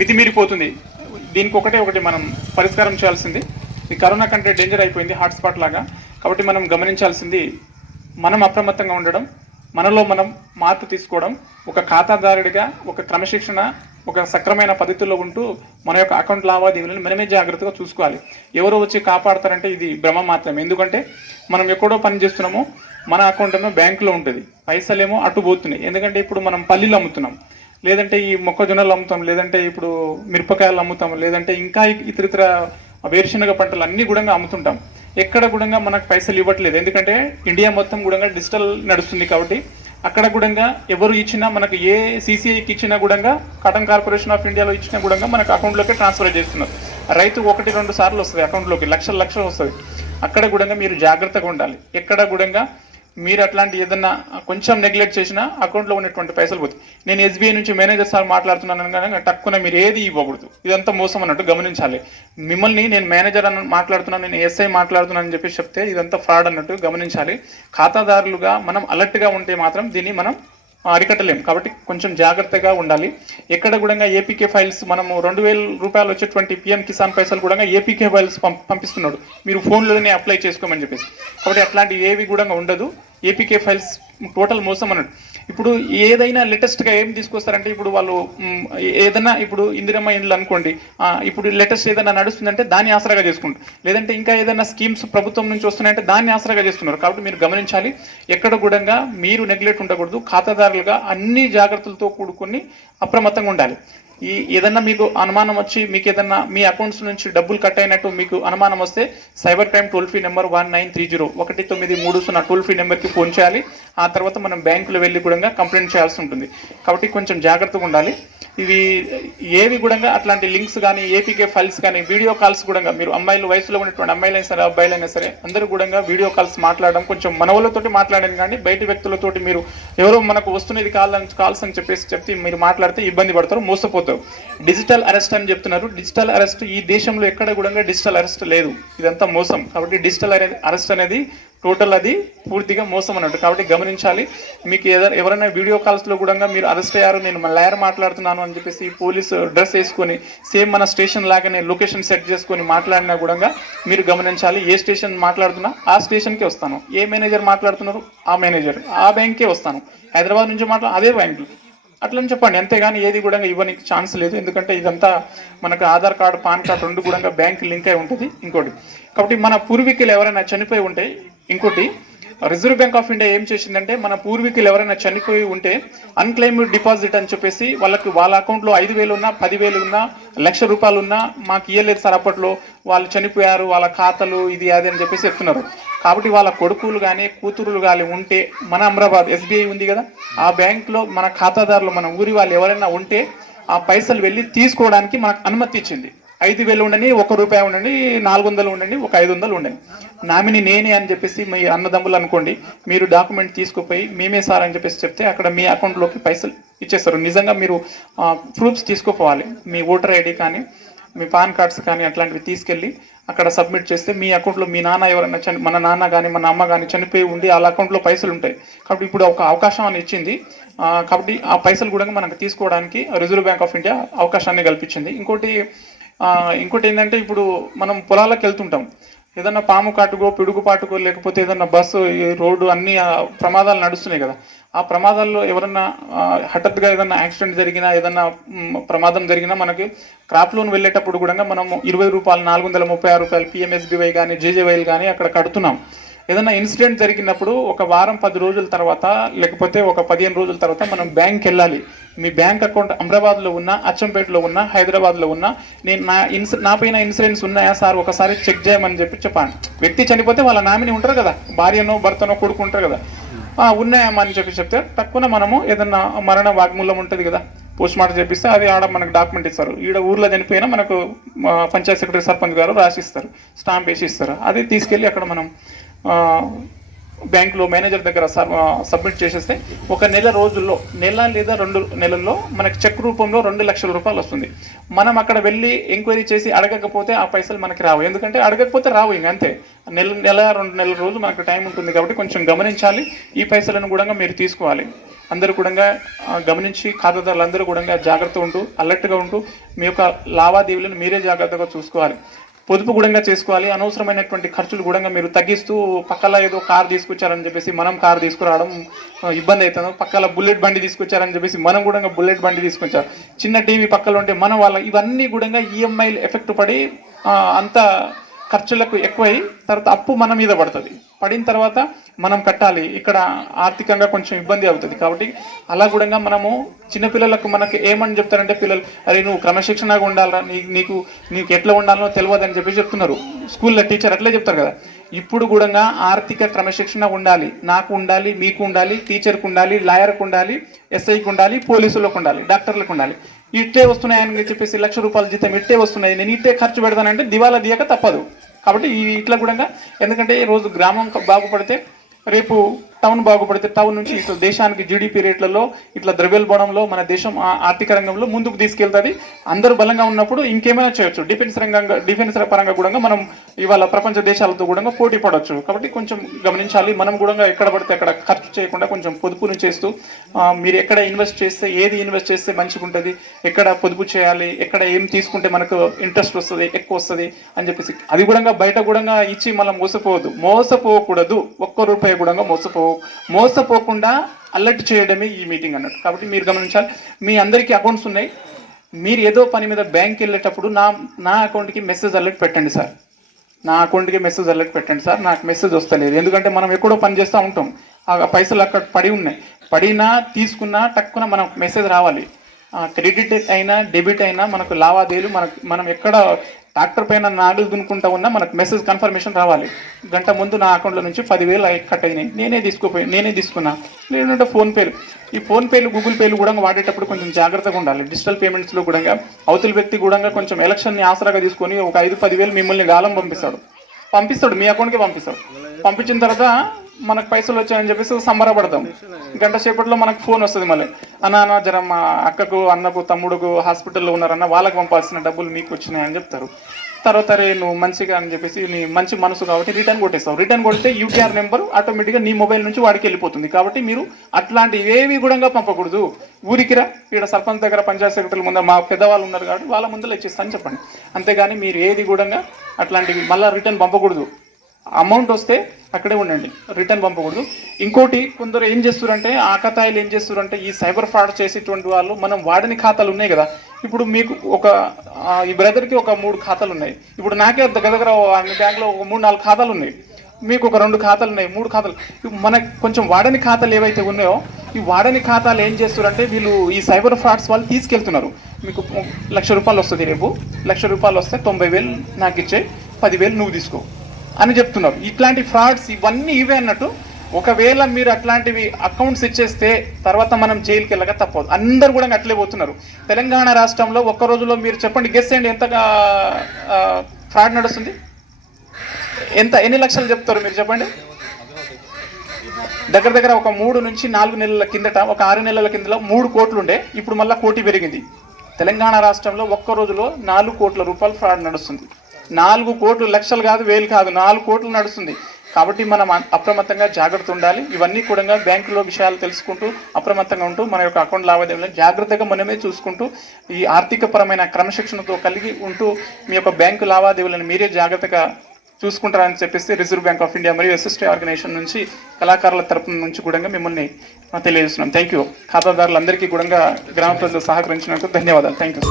మితిమీరిపోతుంది. దీనికి ఒకటి మనం పరిష్కారం చేయాల్సింది. ఈ కరోనా కంటే డేంజర్ అయిపోయింది, హాట్స్పాట్ లాగా. కాబట్టి మనం గమనించాల్సింది మనం అప్రమత్తంగా ఉండడం, మనలో మనం మార్పు తీసుకోవడం, ఒక ఖాతాదారుడిగా ఒక క్రమశిక్షణ, ఒక సక్రమైన పద్ధతిలో ఉంటూ మన యొక్క అకౌంట్ లావాదేవీలను మనమే జాగ్రత్తగా చూసుకోవాలి. ఎవరో వచ్చి కాపాడతారంటే ఇది భ్రమ మాత్రమే. ఎందుకంటే మనం ఎక్కడో పని చేస్తున్నామో మన అకౌంట్ ఏమో బ్యాంకులో ఉంటుంది, పైసలేమో అటు పోతున్నాయి. ఎందుకంటే ఇప్పుడు మనం పల్లీలు అమ్ముతున్నాం, లేదంటే ఈ మొక్కజొన్నలు అమ్ముతాం, లేదంటే ఇప్పుడు మిరపకాయలు అమ్ముతాం, లేదంటే ఇంకా ఇతరితర వేరుశనగ పంటలు అన్నీ కూడా అమ్ముతుంటాం. ఎక్కడ కూడా మనకు పైసలు ఇవ్వట్లేదు. ఎందుకంటే ఇండియా మొత్తం కూడా డిజిటల్ నడుస్తుంది. కాబట్టి అక్కడ కూడా ఎవరు ఇచ్చినా మనకు ఏ సీసీఐకి ఇచ్చినా కూడా, కాటన్ కార్పొరేషన్ ఆఫ్ ఇండియాలో ఇచ్చినా కూడా మనకు అకౌంట్లోకి ట్రాన్స్ఫర్ చేస్తున్నారు. రైతు 1-2 సార్లు వస్తుంది అకౌంట్లోకి, లక్షలు వస్తుంది. అక్కడ కూడా మీరు జాగ్రత్తగా ఉండాలి. ఎక్కడ కూడా మీరు అట్లాంటి ఏదన్నా కొంచెం నెగ్లెక్ట్ చేసినా అకౌంట్లో ఉన్నటువంటి పైసలు పోతాయి. నేను ఎస్బీఐ నుంచి మేనేజర్ సార్ మాట్లాడుతున్నాను కానీ టక్కున మీరు ఏది ఇవ్వకూడదు. ఇదంతా మోసం అన్నట్టు గమనించాలి. మిమ్మల్ని నేను మేనేజర్ అని మాట్లాడుతున్నాను, నేను ఎస్ఐ మాట్లాడుతున్నాను అని చెప్పి చెప్తే ఇదంతా ఫ్రాడ్ అన్నట్టు గమనించాలి. ఖాతాదారులుగా మనం అలర్ట్గా ఉంటే మాత్రం దీన్ని మనం అరికట్టలేము. కాబట్టి కొంచెం జాగ్రత్తగా ఉండాలి. ఎక్కడ కూడా ఏపీకే ఫైల్స్ మనము 2,000 రూపాయలు వచ్చేటువంటి పిఎం కిసాన్ పైసలు కూడా ఏపీకే ఫైల్స్ పంపిస్తున్నాడు, మీరు ఫోన్లోనే అప్లై చేసుకోమని చెప్పేసి. కాబట్టి అట్లాంటివి ఏవి కూడా ఉండదు. ఏపీకే ఫైల్స్ టోటల్ మోసం అన్నట్టు. ఇప్పుడు ఏదైనా లేటెస్ట్గా ఏం తీసుకొస్తారంటే, ఇప్పుడు వాళ్ళు ఏదైనా ఇప్పుడు ఇందిరమ్మ ఇండ్లు అనుకోండి, ఇప్పుడు లేటెస్ట్ ఏదైనా నడుస్తుందంటే దాన్ని ఆసరాగా చేసుకుంటారు, లేదంటే ఇంకా ఏదైనా స్కీమ్స్ ప్రభుత్వం నుంచి వస్తున్నాయంటే దాన్ని ఆసరాగా చేస్తున్నారు. కాబట్టి మీరు గమనించాలి, ఎక్కడ కూడా మీరు నెగ్లెక్ట్ ఉండకూడదు. ఖాతాదారులుగా అన్ని జాగ్రత్తలతో కూడుకొని అప్రమత్తంగా ఉండాలి. ఏదన్నా మీకు అనుమానం వచ్చి మీకు ఏదన్నా మీ అకౌంట్స్ నుంచి డబ్బులు కట్ అయినట్టు మీకు అనుమానం వస్తే cyber crime toll free number 1930 1930 toll free నెంబర్కి ఫోన్ చేయాలి. ఆ తర్వాత మనం బ్యాంకులో వెళ్ళి కూడా కంప్లైంట్ చేయాల్సి ఉంటుంది. కాబట్టి కొంచెం జాగ్రత్తగా ఉండాలి. ఇవి ఏవి కూడా అట్లాంటి లింక్స్ కానీ, ఏపీకే ఫైల్స్ కానీ, వీడియో కాల్స్ కూడా మీరు అమ్మాయిలు, వయసులో ఉన్నటువంటి అమ్మాయిలైనా సరే అబ్బాయిలైనా సరే అందరూ కూడా వీడియో కాల్స్ మాట్లాడడం, కొంచెం మన వాళ్ళతోటి మాట్లాడడం కానీ బయట వ్యక్తులతోటి మీరు ఎవరో మనకు వస్తున్నది కాల్స్ అని చెప్తే మీరు మాట్లాడితే ఇబ్బంది పడతారు, మోసపోతారు. డిజిటల్ అరెస్ట్ అని చెప్తున్నారు. డిజిటల్ అరెస్ట్ ఈ దేశంలో ఎక్కడ కూడా డిజిటల్ అరెస్ట్ లేదు, ఇదంతా మోసం. కాబట్టి డిజిటల్ అరెస్ట్ అనేది టోటల్ అది పూర్తిగా మోసం అన్నట్టు. కాబట్టి గమనించాలి. మీకు ఎవరైనా వీడియో కాల్స్లో కూడా మీరు అరెస్ట్ అయ్యారు, నేను లాయర్ మాట్లాడుతున్నాను అని చెప్పేసి పోలీసు డ్రెస్ వేసుకొని సేమ్ మన స్టేషన్ లాగానే లొకేషన్ సెట్ చేసుకొని మాట్లాడినా కూడా మీరు గమనించాలి. ఏ స్టేషన్ మాట్లాడుతున్నా ఆ స్టేషన్కే వస్తాను, ఏ మేనేజర్ మాట్లాడుతున్నారు ఆ మేనేజర్, ఆ బ్యాంక్కే వస్తాను, హైదరాబాద్ నుంచి అదే బ్యాంకులు అట్లని చెప్పండి. అంతేగాని ఏది కూడా ఇవ్వడానికి ఛాన్స్ లేదు. ఎందుకంటే ఇదంతా మనకు ఆధార్ కార్డు, పాన్ కార్డు రెండు కూడా బ్యాంక్ లింక్ అయి ఉంటుంది. ఇంకోటి కాబట్టి మన పూర్వీకులు ఎవరైనా చనిపోయి ఉంటే, ఇంకోటి రిజర్వ్ బ్యాంక్ ఆఫ్ ఇండియా ఏం చేసిందంటే, మన పూర్వీకులు ఎవరైనా చనిపోయి ఉంటే అన్క్లెయిమ్డ్ డిపాజిట్ అని చెప్పేసి వాళ్ళ అకౌంట్లో 5,000 ఉన్నా, 10,000 ఉన్నా, ₹1,00,000 ఉన్నా మాకు ఇవ్వలేదు సార్, అప్పట్లో వాళ్ళు చనిపోయారు, వాళ్ళ ఖాతాలు ఇది అది అని చెప్పేసి చెప్తున్నారు. కాబట్టి వాళ్ళ కొడుకులు కానీ కూతురులు కానీ ఉంటే మన అమరాబాద్ ఎస్బీఐ ఉంది కదా, ఆ బ్యాంకులో మన ఖాతాదారులు మన ఊరి వాళ్ళు ఎవరైనా ఉంటే ఆ పైసలు వెళ్ళి తీసుకోవడానికి మనకు అనుమతి ఇచ్చింది. 5,000 ఉండని, ₹1 ఉండండి, 400 ఉండండి, 500 ఉండండి, నామిని నేనే అని చెప్పేసి మీ అన్నదమ్ములు అనుకోండి, మీరు డాక్యుమెంట్ తీసుకుపోయి మేమే సార్ అని చెప్పేసి చెప్తే అక్కడ మీ అకౌంట్లోకి పైసలు ఇచ్చేస్తారు. నిజంగా మీరు ప్రూఫ్స్ తీసుకుపోవాలి, మీ ఓటర్ ఐడి కానీ మీ పాన్ కార్డ్స్ కానీ అట్లాంటివి తీసుకెళ్ళి అక్కడ సబ్మిట్ చేస్తే మీ అకౌంట్లో మీ నాన్న ఎవరైనా మన నాన్న కానీ మన అమ్మ కానీ చనిపోయి ఉండి వాళ్ళ అకౌంట్లో పైసలు ఉంటాయి. కాబట్టి ఇప్పుడు ఒక అవకాశం అని ఇచ్చింది. కాబట్టి ఆ పైసలు కూడా మనకు తీసుకోవడానికి రిజర్వ్ బ్యాంక్ ఆఫ్ ఇండియా అవకాశాన్ని కల్పించింది. ఇంకోటి ఏంటంటే, ఇప్పుడు మనం పొలాలకు వెళ్తుంటాం, ఏదన్నా పాము కాటుకో, పిడుగు పాటుకో, లేకపోతే ఏదన్నా బస్సు, రోడ్డు అన్ని ప్రమాదాలు నడుస్తున్నాయి కదా, ఆ ప్రమాదాల్లో ఎవరన్నా హఠాత్తుగా ఏదన్నా యాక్సిడెంట్ జరిగినా, ఏదన్నా ప్రమాదం జరిగినా మనకి క్రాప్ లోన్ వెళ్ళేటప్పుడు కూడా మనము ₹20, ₹436 పిఎంఎస్బీవై కానీ జేజేవైలు కానీ అక్కడ కడుతున్నాం. ఏదైనా ఇన్సిడెంట్ జరిగినప్పుడు ఒక వారం 10 రోజుల తర్వాత, లేకపోతే ఒక 15 రోజుల తర్వాత మనం బ్యాంక్కి వెళ్ళాలి. మీ బ్యాంక్ అకౌంట్ అమరాబాద్లో ఉన్నా, అచ్చంపేటలో ఉన్నా, హైదరాబాద్లో ఉన్నా, నేను నా పైన ఇన్సూరెన్స్ ఉన్నాయా సార్ ఒకసారి చెక్ చేయమని చెప్పండి. వ్యక్తి చనిపోతే వాళ్ళ నామిని ఉంటారు కదా, భార్యనో భర్తనో కొడుకు ఉంటారు కదా, ఉన్నాయమ్మా అని చెప్తే తక్కువ మనము ఏదన్నా మరణ వాగ్మూలం ఉంటుంది కదా, పోస్ట్ మార్టం చేపిస్తే అది ఆడ మనకు డాక్యుమెంట్ ఇస్తారు. ఈడ ఊర్లో చనిపోయినా మనకు పంచాయత్ సెక్రటరీ సర్పంచ్ గారు రాసిస్తారు, స్టాంప్ వేసి ఇస్తారు. అది తీసుకెళ్ళి అక్కడ మనం బ్యాంకులో మేనేజర్ దగ్గర సబ్మిట్ చేసేస్తే ఒక నెల లేదా 2 నెలల్లో మనకి చెక్ రూపంలో ₹2,00,000 వస్తుంది. మనం అక్కడ వెళ్ళి ఎంక్వైరీ చేసి అడగకపోతే ఆ పైసలు మనకి రావు. ఎందుకంటే అడగకపోతే రావు, ఇంక అంతే. నెల 2 నెలల రోజు మనకు టైం ఉంటుంది. కాబట్టి కొంచెం గమనించాలి, ఈ పైసలను కూడా మీరు తీసుకోవాలి. అందరూ కూడా గమనించి ఖాతాదారులందరూ కూడా జాగ్రత్త ఉంటూ అలర్ట్గా ఉంటూ మీ యొక్క లావాదేవీలను మీరే జాగ్రత్తగా చూసుకోవాలి. పొదుపు కూడా చేసుకోవాలి. అనవసరమైనటువంటి ఖర్చులు కూడా మీరు తగ్గిస్తూ పక్కల ఏదో కార్ తీసుకొచ్చారని చెప్పేసి మనం కార్ తీసుకురావడం ఇబ్బంది అవుతుంది. పక్కల బుల్లెట్ బండి తీసుకొచ్చారని చెప్పేసి మనం కూడా బుల్లెట్ బండి తీసుకొచ్చారు. చిన్న టీవీ పక్కలో ఉంటే మనం వాళ్ళ ఇవన్నీ కూడా ఈఎంఐలు ఎఫెక్ట్ పడి అంత ఖర్చులకు ఎక్కువై తర్వాత అప్పు మన మీద పడుతుంది. పడిన తర్వాత మనం కట్టాలి. ఇక్కడ ఆర్థికంగా కొంచెం ఇబ్బంది అవుతుంది. కాబట్టి అలా కూడా మనము చిన్నపిల్లలకు మనకి ఏమని చెప్తారంటే పిల్లలు, అరే నువ్వు క్రమశిక్షణగా ఉండాలరా, నీకు ఎట్లా ఉండాలో తెలియదని చెప్పి చెప్తున్నారు. స్కూల్లో టీచర్ అట్లే చెప్తారు కదా. ఇప్పుడు కూడా ఆర్థిక క్రమశిక్షణ ఉండాలి. నాకు ఉండాలి, మీకు ఉండాలి, టీచర్కి ఉండాలి, లాయర్కి ఉండాలి, ఎస్ఐకి ఉండాలి, పోలీసులకు ఉండాలి, డాక్టర్లకు ఉండాలి. ఇట్టే వస్తున్నాయని చెప్పేసి ₹1,00,000 జీతం ఇట్టే వస్తున్నాయి, నేను ఇట్టే ఖర్చు పెడతానంటే దివాలా తీయక తప్పదు. కాబట్టి ఇట్లా కూడా ఎందుకంటే రోజు గ్రామం బాగుపడితే రేపు టౌన్ బాగుపడితే టౌన్ నుంచి ఇట్లా దేశానికి జీడిపి రేట్లలో ఇట్లా ద్రవ్యోల్బణంలో మన దేశం ఆర్థిక రంగంలో ముందుకు తీసుకెళ్తుంది. అందరూ బలంగా ఉన్నప్పుడు ఇంకేమైనా చేయొచ్చు. డిఫెన్స్ పరంగా కూడా మనం ఇవాళ ప్రపంచ దేశాలతో కూడా పోటీ పడవచ్చు. కాబట్టి కొంచెం గమనించాలి. మనం కూడా ఎక్కడ పడితే అక్కడ ఖర్చు చేయకుండా కొంచెం పొదుపును చేస్తూ మీరు ఎక్కడ ఇన్వెస్ట్ చేస్తే ఏది ఇన్వెస్ట్ చేస్తే మంచిగా ఉంటుంది, ఎక్కడ పొదుపు చేయాలి, ఎక్కడ ఏం తీసుకుంటే మనకు ఇంట్రెస్ట్ వస్తుంది, ఎక్కువ వస్తుంది అని చెప్పేసి అది కూడా బయట కూడా ఇచ్చి మనం మోసపోకూడదు. ₹1 కూడా మోసపోకుండా అలర్ట్ చేయడమే ఈ మీటింగ్ అన్నట్టు. కాబట్టి మీరు గమనించాలి. మీ అందరికీ అకౌంట్స్ ఉన్నాయి. మీరు ఏదో పని మీద బ్యాంక్కి వెళ్ళేటప్పుడు నా అకౌంట్కి మెసేజ్ అలర్ట్ పెట్టండి సార్, నా అకౌంట్కి మెసేజ్ అలర్ట్ పెట్టండి సార్, నాకు మెసేజ్ వస్తలేదు. ఎందుకంటే మనం ఎక్కడో పని చేస్తూ ఉంటాం, ఆ పైసలు అక్కడ పడి ఉన్నాయి, పడినా తీసుకున్నా టక్కున మనకు మెసేజ్ రావాలి. క్రెడిట్ అయినా డెబిట్ అయినా మనకు లావాదేవీలు మనం ఎక్కడ ట్రాక్టర్ పైన నాగులు దున్నుకుంటా ఉన్నా మనకు మెసేజ్ కన్ఫర్మేషన్ రావాలి. గంట ముందు నా అకౌంట్లో నుంచి 10,000 కట్ అయినాయి, నేనే తీసుకున్నా. లేదంటే ఈ ఫోన్పేలు గూగుల్ పేలు కూడా వాడేటప్పుడు కొంచెం జాగ్రత్తగా ఉండాలి. డిజిటల్ పేమెంట్స్లో కూడా అవతల వ్యక్తి కూడా కొంచెం ఎలక్షన్ని ఆసరాగా తీసుకొని ఒక 5-10,000 మిమ్మల్ని గాలం పంపిస్తాడు, మీ అకౌంట్కి పంపించిన తర్వాత మనకు పైసలు వచ్చాయని చెప్పేసి సంబరపడతాం. గంట సేపట్లో మనకు ఫోన్ వస్తుంది మళ్ళీ, అన్న జర మా అక్కకు, అన్నకు, తమ్ముడుకు హాస్పిటల్లో ఉన్నారన్న, వాళ్ళకి పంపాల్సిన డబ్బులు మీకు వచ్చినాయని చెప్తారు. తర్వాత నువ్వు మంచిగా అని చెప్పేసి నీ మంచి మనసు కాబట్టి రిటర్న్ కొట్టేస్తావు. రిటర్న్ కొడితే యూటీఆర్ నెంబర్ ఆటోమేటిక్గా నీ మొబైల్ నుంచి వాడికి వెళ్ళిపోతుంది. కాబట్టి మీరు అట్లాంటివి ఏవి కూడా పంపకూడదు. ఊరికిరా, ఇక్కడ సర్పంచ్ దగ్గర పంచాయత్ సెక్రటరీ ముందర మా పెద్దవాళ్ళు ఉన్నారు కాబట్టి వాళ్ళ ముందర ఇచ్చేస్తానని చెప్పండి. అంతేగాని మీరు ఏది కూడా అట్లాంటివి మళ్ళీ రిటర్న్ పంపకూడదు. అమౌంట్ వస్తే అక్కడే ఉండండి, రిటర్న్ పంపకూడదు. ఇంకోటి కొందరు ఏం చేస్తారంటే ఆకతాయిలు ఏం చేస్తారంటే ఈ సైబర్ ఫ్రాడ్ చేసేటువంటి వాళ్ళు మనం వాడని ఖాతాలు ఉన్నాయి కదా. ఇప్పుడు మీకు ఈ బ్రదర్కి ఒక 3 ఖాతాలు ఉన్నాయి. ఇప్పుడు నాకే దగ్గర అన్ని బ్యాంకులో ఒక 3-4 ఖాతాలు ఉన్నాయి. మీకు ఒక 2 ఖాతాలు ఉన్నాయి, 3 ఖాతాలు. మనకు కొంచెం వాడని ఖాతాలు ఏవైతే ఉన్నాయో ఈ వాడని ఖాతాలు ఏం చేస్తారంటే వీళ్ళు ఈ సైబర్ ఫ్రాడ్స్ వాళ్ళు తీసుకెళ్తున్నారు. మీకు ₹1,00,000 వస్తుంది, రేపు ₹1,00,000 వస్తే 90,000 నాకు ఇచ్చే, 10,000 నువ్వు తీసుకో అని చెప్తున్నారు. ఇట్లాంటి ఫ్రాడ్స్ ఇవన్నీ ఇవే అన్నట్టు. ఒకవేళ మీరు అట్లాంటివి అకౌంట్స్ ఇచ్చేస్తే తర్వాత మనం జైలుకి వెళ్ళక తప్పదు. అందరు కూడా అట్లే పోతున్నారు. తెలంగాణ రాష్ట్రంలో ఒక్క రోజులో మీరు చెప్పండి, గెస్ చేయండి ఎంతగా ఫ్రాడ్ నడుస్తుంది, ఎన్ని లక్షలు చెప్తారు మీరు చెప్పండి. దగ్గర ఒక 3 నుంచి 4 నెలల కిందట, ఒక 6 నెలల కిందలో 3 కోట్లు ఉండే, ఇప్పుడు మళ్ళీ 1 కోటి పెరిగింది. తెలంగాణ రాష్ట్రంలో ఒక్క రోజులో ₹4 కోట్ల ఫ్రాడ్ నడుస్తుంది. 4 కోట్లు, లక్షలు కాదు, వేలు కాదు, 4 కోట్లు నడుస్తుంది. కాబట్టి మనం అప్రమత్తంగా జాగ్రత్త ఉండాలి. ఇవన్నీ కూడా బ్యాంకులో విషయాలు తెలుసుకుంటూ అప్రమత్తంగా ఉంటూ మన యొక్క అకౌంట్ లావాదేవీలను జాగ్రత్తగా మనమే చూసుకుంటూ ఈ ఆర్థికపరమైన క్రమశిక్షణతో కలిగి ఉంటూ మీ యొక్క బ్యాంకు లావాదేవీలను మీరే జాగ్రత్తగా చూసుకుంటారని చెప్పేసి రిజర్వ్ బ్యాంక్ ఆఫ్ ఇండియా మరియు ఎస్ఎస్టీ ఆర్గనైజేషన్ నుంచి కళాకారుల తరపు నుంచి కూడా మిమ్మల్ని తెలియజేస్తున్నాం. Thank you. ఖాతాదారులందరికీ కూడా గ్రామ ప్రజలు సహకరించినందుకు ధన్యవాదాలు. Thank you.